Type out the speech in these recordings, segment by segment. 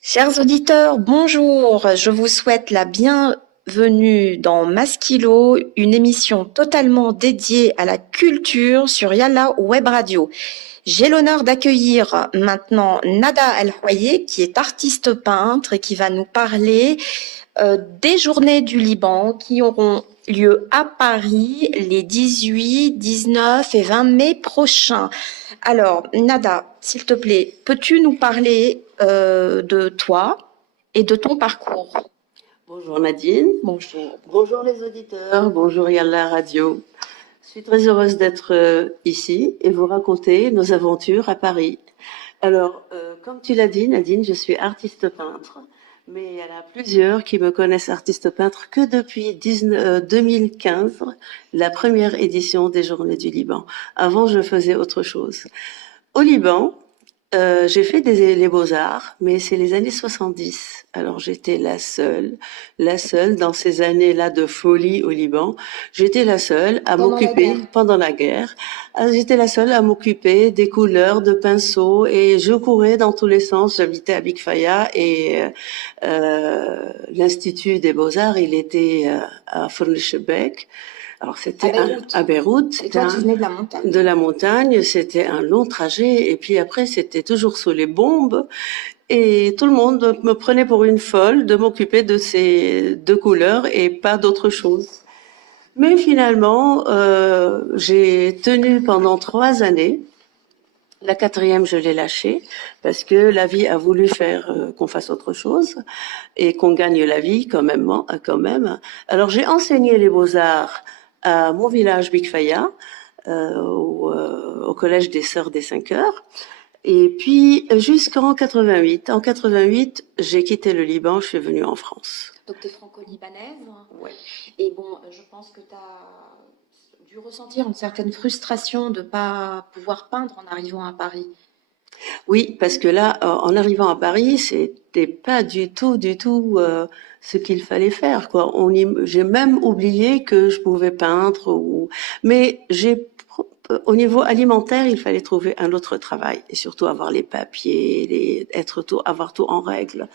Chers auditeurs, bonjour. Je vous souhaite la bienvenue dans Maskilo, une émission totalement dédiée à la culture sur Yalla Web Radio. J'ai l'honneur d'accueillir maintenant Nada El-Houaye, qui est artiste peintre et qui va nous parler des Journées du Liban qui auront lieu à Paris les 18, 19 et 20 mai prochains. Alors, Nada, s'il te plaît, peux-tu nous parler de toi et de ton parcours? Bonjour Nadine, Bonjour. bonjour les auditeurs, bonjour Yalla Radio. Je suis très heureuse d'être ici et vous raconter nos aventures à Paris. Alors, comme tu l'as dit Nadine, je suis artiste peintre, mais il y en a plusieurs qui me connaissent artiste peintre que depuis 2015, la première édition des Journées du Liban. Avant, je faisais autre chose. Au Liban, j'ai fait les beaux-arts, mais c'est les années 70. Alors j'étais la seule dans ces années-là de folie au Liban. J'étais la seule à m'occuper pendant la guerre. J'étais la seule à m'occuper des couleurs, de pinceaux, et je courais dans tous les sens. J'habitais à Big Faya et l'Institut des Beaux-Arts, il était à Fournichebek. Alors c'était à Beyrouth. Et toi, tu venais de la montagne. De la montagne, c'était un long trajet et puis après c'était toujours sous les bombes et tout le monde me prenait pour une folle de m'occuper de ces deux couleurs et pas d'autre chose. Mais finalement, j'ai tenu pendant 3 années. La quatrième, je l'ai lâchée parce que la vie a voulu faire qu'on fasse autre chose et qu'on gagne la vie quand même. Alors j'ai enseigné les beaux-arts à mon village Big Faya, au collège des Sœurs des 5 heures. Et puis jusqu'en 88. En 88, j'ai quitté le Liban, je suis venue en France. Donc tu es franco-libanaise. Ouais. Et bon, je pense que tu as dû ressentir une certaine frustration de ne pas pouvoir peindre en arrivant à Paris. Oui, parce que là, en arrivant à Paris, c'était pas du tout ce qu'il fallait faire, quoi. J'ai même oublié que je pouvais peindre mais au niveau alimentaire, il fallait trouver un autre travail et surtout avoir les papiers, avoir tout en règle.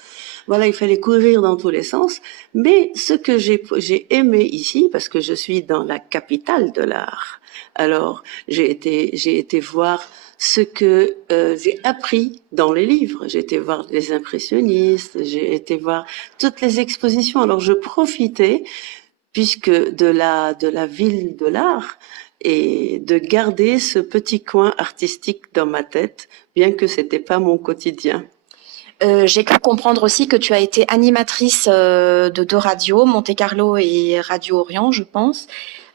Voilà, il fallait courir dans tous les sens. Mais ce que j'ai aimé ici, parce que je suis dans la capitale de l'art, alors j'ai été voir ce que j'ai appris dans les livres. J'ai été voir les impressionnistes, j'ai été voir toutes les expositions. Alors je profitais, puisque de la ville de l'art, et de garder ce petit coin artistique dans ma tête, bien que c'était pas mon quotidien. J'ai cru comprendre aussi que tu as été animatrice de deux radios, Monte Carlo et Radio Orient, je pense.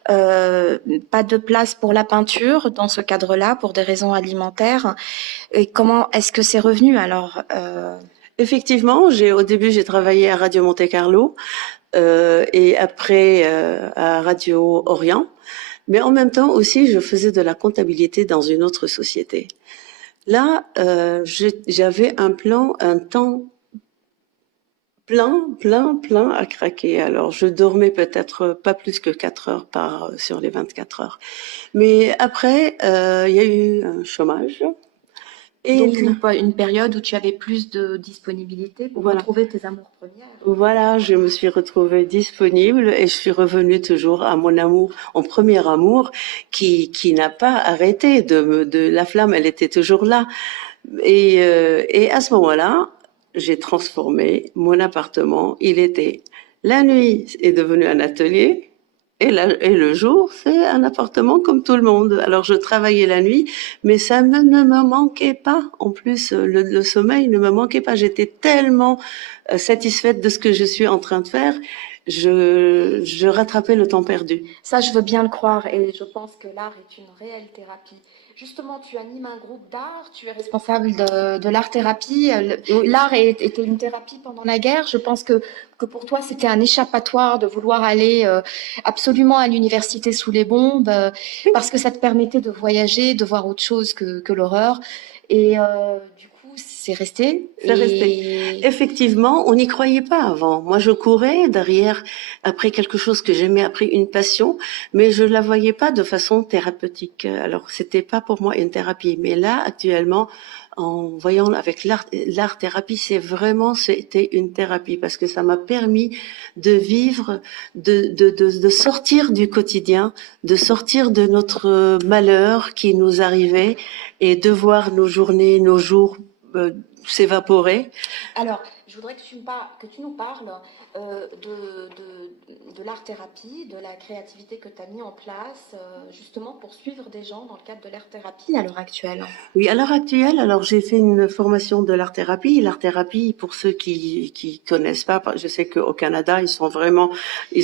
Pas de place pour la peinture dans ce cadre-là, pour des raisons alimentaires. Et comment est-ce que c'est revenu alors Effectivement, au début j'ai travaillé à Radio Monte Carlo et après à Radio Orient, mais en même temps aussi je faisais de la comptabilité dans une autre société. Là, j'avais un temps plein à craquer. Alors, je dormais peut-être pas plus que 4 heures sur les 24 heures. Mais après, il y a eu un chômage. Et donc une période où tu avais plus de disponibilité pour retrouver tes amours premières. Voilà, je me suis retrouvée disponible et je suis revenue toujours à mon premier amour qui n'a pas arrêté la flamme, elle était toujours là. Et à ce moment-là, j'ai transformé mon appartement. La nuit est devenu un atelier. Et le jour, c'est un appartement comme tout le monde. Alors, je travaillais la nuit, mais ça ne me manquait pas. En plus, le sommeil ne me manquait pas. J'étais tellement satisfaite de ce que je suis en train de faire. Je rattrapais le temps perdu. Ça, je veux bien le croire et je pense que l'art est une réelle thérapie. Justement, tu animes un groupe d'art, tu es responsable de l'art-thérapie. Oui. L'art était une thérapie pendant la guerre. Je pense que pour toi, c'était un échappatoire de vouloir aller absolument à l'université sous les bombes parce que ça te permettait de voyager, de voir autre chose que l'horreur. Et du coup, c'est resté. C'est resté. Et Effectivement, on n'y croyait pas avant. Moi, je courais derrière, après quelque chose que j'aimais, après une passion, mais je la voyais pas de façon thérapeutique. Alors, c'était pas pour moi une thérapie. Mais là, actuellement, en voyant avec l'art thérapie, c'était une thérapie parce que ça m'a permis de vivre, de sortir du quotidien, de sortir de notre malheur qui nous arrivait et de voir nos journées, nos jours, s'évaporer. alors, je voudrais que tu nous parles de l'art-thérapie, de la créativité que tu as mis en place, justement pour suivre des gens dans le cadre de l'art-thérapie à l'heure actuelle. Oui, à l'heure actuelle, alors j'ai fait une formation de l'art-thérapie. L'art-thérapie, pour ceux qui connaissent pas, je sais qu'au Canada, ils sont vraiment. On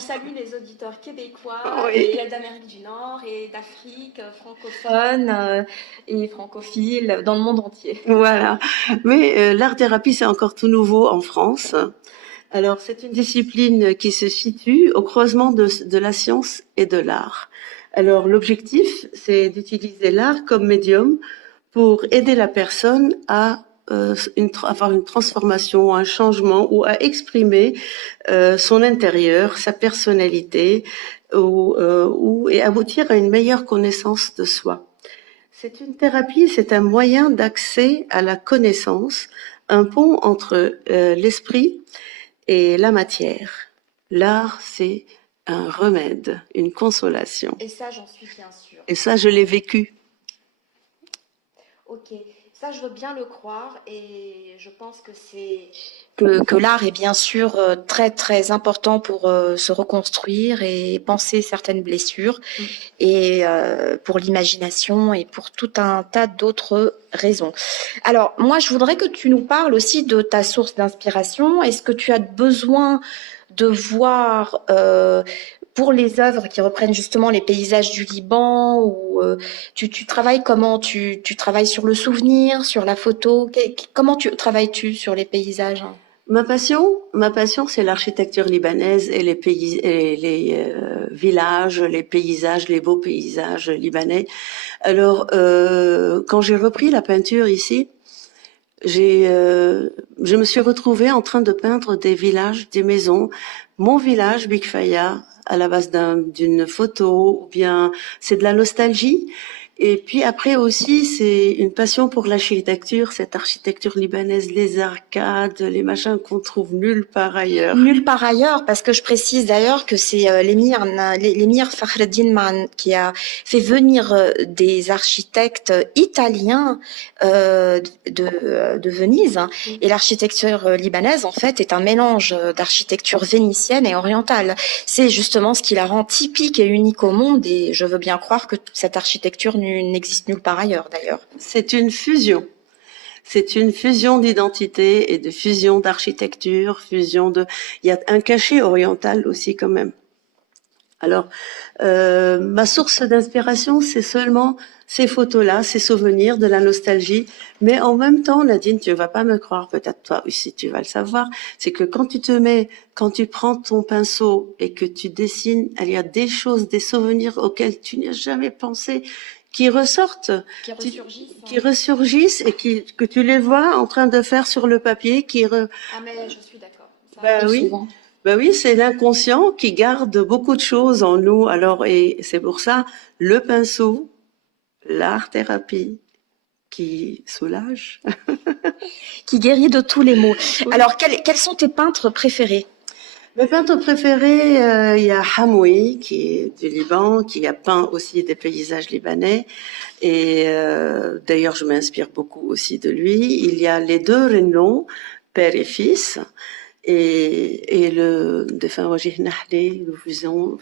salue les auditeurs québécois Oui. et d'Amérique du Nord et d'Afrique, francophones et francophiles dans le monde entier. Voilà. Mais l'art-thérapie, c'est encore tout nouveau en France. Alors, c'est une discipline qui se situe au croisement de la science et de l'art. Alors, l'objectif, c'est d'utiliser l'art comme médium pour aider la personne à avoir une transformation, un changement ou à exprimer son intérieur, sa personnalité et aboutir à une meilleure connaissance de soi. C'est une thérapie, c'est un moyen d'accès à la connaissance, un pont entre l'esprit et la matière. L'art, c'est un remède, une consolation. Et ça, j'en suis bien sûre. Et ça, je l'ai vécu. Ok, ça je veux bien le croire et je pense que l'art est bien sûr très très important pour se reconstruire et penser certaines blessures et pour l'imagination et pour tout un tas d'autres raisons. Alors moi je voudrais que tu nous parles aussi de ta source d'inspiration. Est-ce que tu as besoin de voir pour les œuvres qui reprennent justement les paysages du Liban ou tu travailles comment tu travailles sur le souvenir, sur la photo comment travailles-tu sur les paysages? Ma passion, c'est l'architecture libanaise et les pays, et les villages, les paysages, les beaux paysages libanais. Alors, quand j'ai repris la peinture ici, je me suis retrouvée en train de peindre des villages, des maisons. Mon village, Big Faya, à la base d'une photo, ou bien c'est de la nostalgie. Et puis après aussi, c'est une passion pour l'architecture, cette architecture libanaise, les arcades, les machins qu'on trouve nulle part ailleurs. Nulle part ailleurs, parce que je précise d'ailleurs que c'est l'émir Fakhreddin Man qui a fait venir des architectes italiens de Venise. Et l'architecture libanaise, en fait, est un mélange d'architecture vénitienne et orientale. C'est justement ce qui la rend typique et unique au monde, et je veux bien croire que cette architecture n'existe nulle part ailleurs, d'ailleurs. C'est une fusion. C'est une fusion d'identité et de fusion d'architecture, il y a un cachet oriental aussi quand même. Alors, ma source d'inspiration, c'est seulement ces photos-là, ces souvenirs, de la nostalgie. Mais en même temps, Nadine, tu ne vas pas me croire, peut-être toi aussi tu vas le savoir, c'est que quand tu prends ton pinceau et que tu dessines, il y a des choses, des souvenirs auxquels tu n'as jamais pensé, qui ressortent, qui ressurgissent et que tu les vois en train de faire sur le papier, Ah mais je suis d'accord. Ben oui. Souvent. Ben oui, c'est l'inconscient qui garde beaucoup de choses en nous. Alors, et c'est pour ça, le pinceau, l'art-thérapie, qui soulage. Qui guérit de tous les maux. Oui. Alors, quels sont tes peintres préférés? Mes peintres préférés, il y a Hamoui, qui est du Liban, qui a peint aussi des paysages libanais. Et d'ailleurs, je m'inspire beaucoup aussi de lui. Il y a les deux Renaud, père et fils. Et le défunt Wajih Nahlé, fusion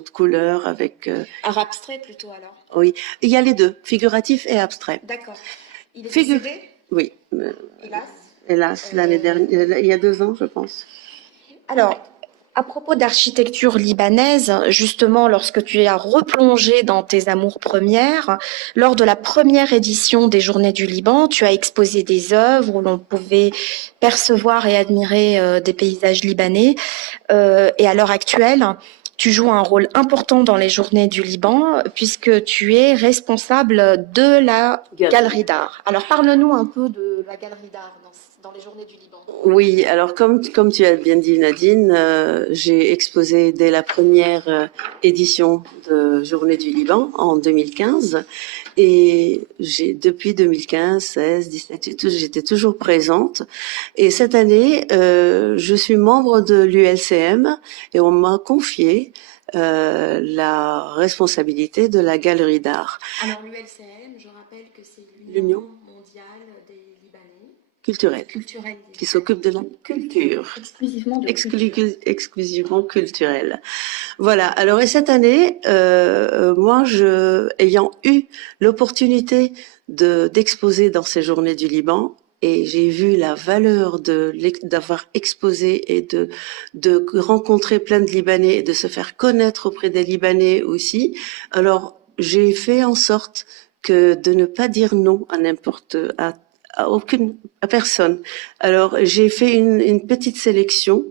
de couleurs avec... Art abstrait plutôt alors? Oui, il y a les deux, figuratif et abstrait. D'accord. Il est décédé? Oui. Hélas. Hélas, l'année dernière, il y a 2 ans, je pense. Alors, à propos d'architecture libanaise, justement, lorsque tu as replongé dans tes amours premières, lors de la première édition des Journées du Liban, tu as exposé des œuvres où l'on pouvait percevoir et admirer des paysages libanais. Et à l'heure actuelle, Tu joues un rôle important dans les Journées du Liban puisque tu es responsable de la galerie d'art. Alors parle-nous un peu de la galerie d'art dans les Journées du Liban. Oui, alors comme tu as bien dit Nadine, j'ai exposé dès la première édition de Journée du Liban en 2015 et depuis 2015, 16, 17, j'étais toujours présente. Et cette année, je suis membre de l'ULCM et on m'a confié la responsabilité de la galerie d'art. Alors l'ULCM, je rappelle que c'est l'Union mondiale des Libanais culturelle qui s'occupe de la culture. Exclusivement de culture. Exclusivement culturelle. Voilà. Alors, et cette année, moi, ayant eu l'opportunité d'exposer dans ces Journées du Liban, et j'ai vu la valeur d'avoir exposé et de rencontrer plein de Libanais et de se faire connaître auprès des Libanais aussi. Alors, j'ai fait en sorte que de ne pas dire non à personne. Alors, j'ai fait une petite sélection,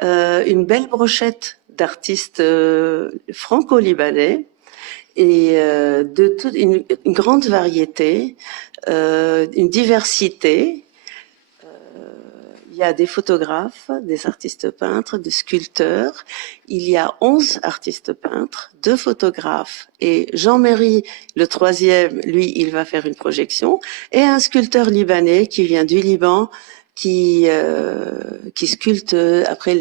une belle brochette d'artistes franco-libanais et de toute une grande variété, une diversité. Il y a des photographes, des artistes peintres, des sculpteurs. Il y a 11 artistes peintres, 2 photographes et Jean-Marie, le troisième, lui, il va faire une projection et un sculpteur libanais qui vient du Liban, qui sculpte après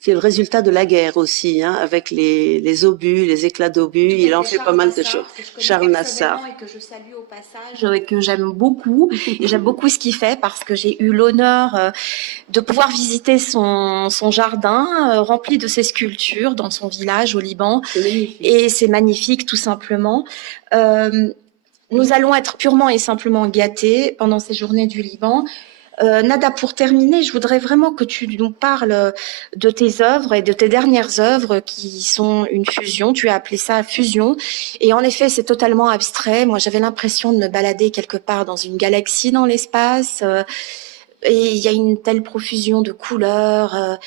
qui est le résultat de la guerre aussi, hein, avec les obus, les éclats d'obus. Il en fait pas mal de choses. Charles Nassar. Et que je salue au passage, et que j'aime beaucoup. Et j'aime beaucoup ce qu'il fait parce que j'ai eu l'honneur de pouvoir visiter son jardin rempli de ses sculptures dans son village au Liban. Et c'est magnifique, tout simplement. Nous allons être purement et simplement gâtés pendant ces Journées du Liban. Nada, pour terminer, je voudrais vraiment que tu nous parles de tes œuvres et de tes dernières œuvres qui sont une fusion. Tu as appelé ça fusion. Et en effet, c'est totalement abstrait. Moi, j'avais l'impression de me balader quelque part dans une galaxie dans l'espace. Et il y a une telle profusion de couleurs,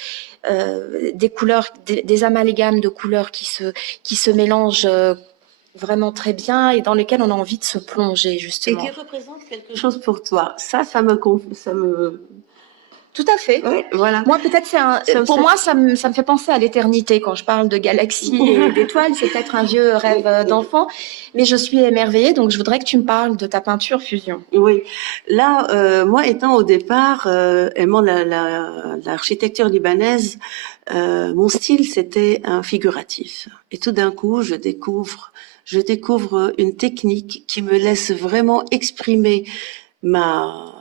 des couleurs, des amalgames de couleurs qui se mélangent vraiment très bien et dans lesquels on a envie de se plonger, justement. Et qui représente quelque chose pour toi. Ça me... Tout à fait. Oui, voilà. Moi, peut-être pour moi, ça me fait penser à l'éternité quand je parle de galaxies et d'étoiles. C'est peut-être un vieux rêve d'enfant, mais je suis émerveillée, donc je voudrais que tu me parles de ta peinture fusion. Oui. Là, moi, étant au départ, aimant l'architecture libanaise, mon style, c'était un figuratif. Et tout d'un coup, je découvre une technique qui me laisse vraiment exprimer ma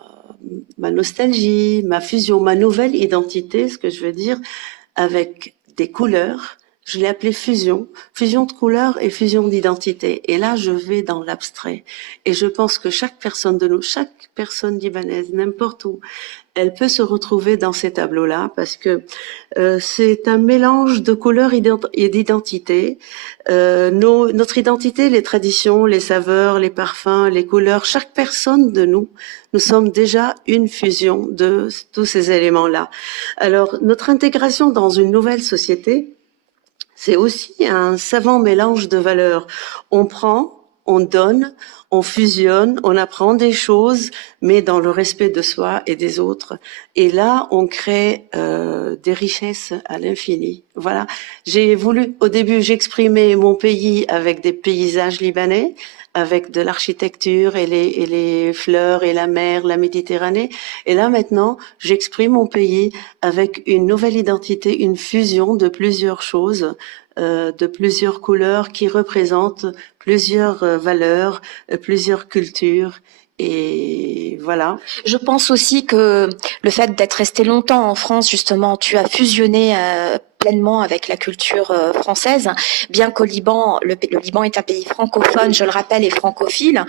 nostalgie, ma fusion, ma nouvelle identité, ce que je veux dire, avec des couleurs. Je l'ai appelé fusion de couleurs et fusion d'identité. Et là, je vais dans l'abstrait. Et je pense que chaque personne de nous, chaque personne libanaise, n'importe où, elle peut se retrouver dans ces tableaux-là parce que c'est un mélange de couleurs et d'identité. Notre identité, les traditions, les saveurs, les parfums, les couleurs, chaque personne de nous sommes déjà une fusion de tous ces éléments-là. Alors, notre intégration dans une nouvelle société, c'est aussi un savant mélange de valeurs. On prend, on donne, on fusionne, on apprend des choses, mais dans le respect de soi et des autres. Et là, on crée des richesses à l'infini. Voilà. Au début, j'exprimais mon pays avec des paysages libanais, avec de l'architecture et les fleurs et la mer, la Méditerranée. Et là, maintenant, j'exprime mon pays avec une nouvelle identité, une fusion de plusieurs choses, de plusieurs couleurs qui représentent plusieurs valeurs, plusieurs cultures. Et voilà. Je pense aussi que le fait d'être resté longtemps en France, justement, tu as fusionné pleinement avec la culture française, bien qu'au Liban, le Liban est un pays francophone, je le rappelle, et francophile.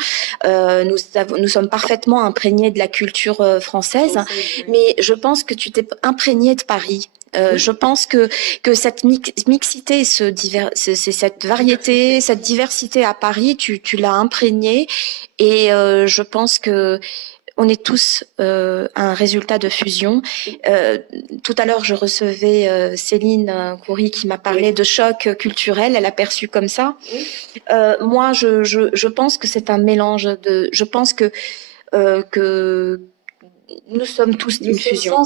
Nous sommes parfaitement imprégnés de la culture française, mais je pense que tu t'es imprégné de Paris. Je pense que cette mixité, cette variété, cette diversité à Paris, tu l'as imprégnée et je pense que On est tous un résultat de fusion. Tout à l'heure, je recevais Céline Coury qui m'a parlé de choc culturel. Elle a perçu comme ça. Moi, je pense que c'est un mélange de. Je pense que nous sommes tous Nous une sommes fusion.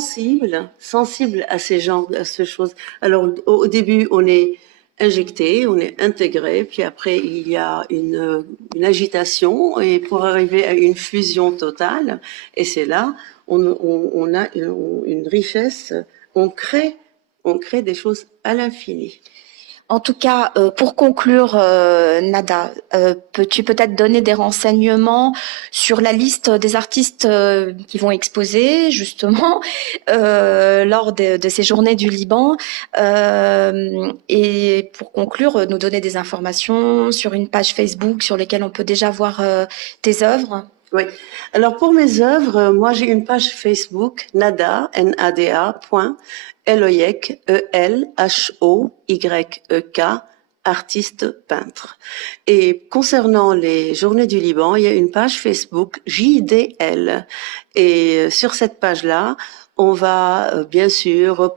sensibles à ces genres, à ces choses. Alors, au début, on est injecté, on est intégré, puis après, il y a une agitation, et pour arriver à une fusion totale, et c'est là, on a une richesse, on crée des choses à l'infini. En tout cas, pour conclure, Nada, peux-tu peut-être donner des renseignements sur la liste des artistes qui vont exposer justement lors de ces journées du Liban et pour conclure, nous donner des informations sur une page Facebook sur lesquelles on peut déjà voir tes œuvres. Oui. Alors pour mes œuvres, moi j'ai une page Facebook, Nada, N-A-D-A, Eloyek, E-L-H-O-Y-E-K, artiste peintre. Et concernant les Journées du Liban, il y a une page Facebook JDL. Et sur cette page-là, on va bien sûr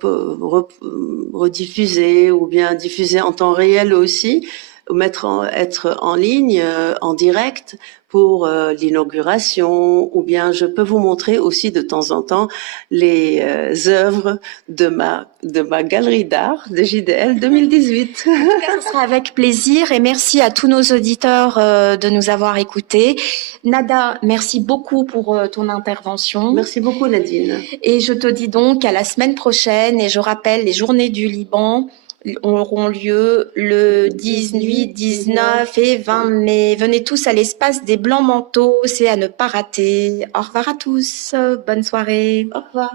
rediffuser ou bien diffuser en temps réel aussi, être en ligne, en direct pour l'inauguration, ou bien je peux vous montrer aussi de temps en temps les œuvres de ma galerie d'art de JDL 2018. En tout cas, ce sera avec plaisir et merci à tous nos auditeurs de nous avoir écoutés. Nada, merci beaucoup pour ton intervention. Merci beaucoup Nadine. Et je te dis donc à la semaine prochaine et je rappelle les journées du Liban auront lieu le 18, 19 et 20 mai. Venez tous à l'espace des Blancs Manteaux, c'est à ne pas rater. Au revoir à tous, bonne soirée. Au revoir.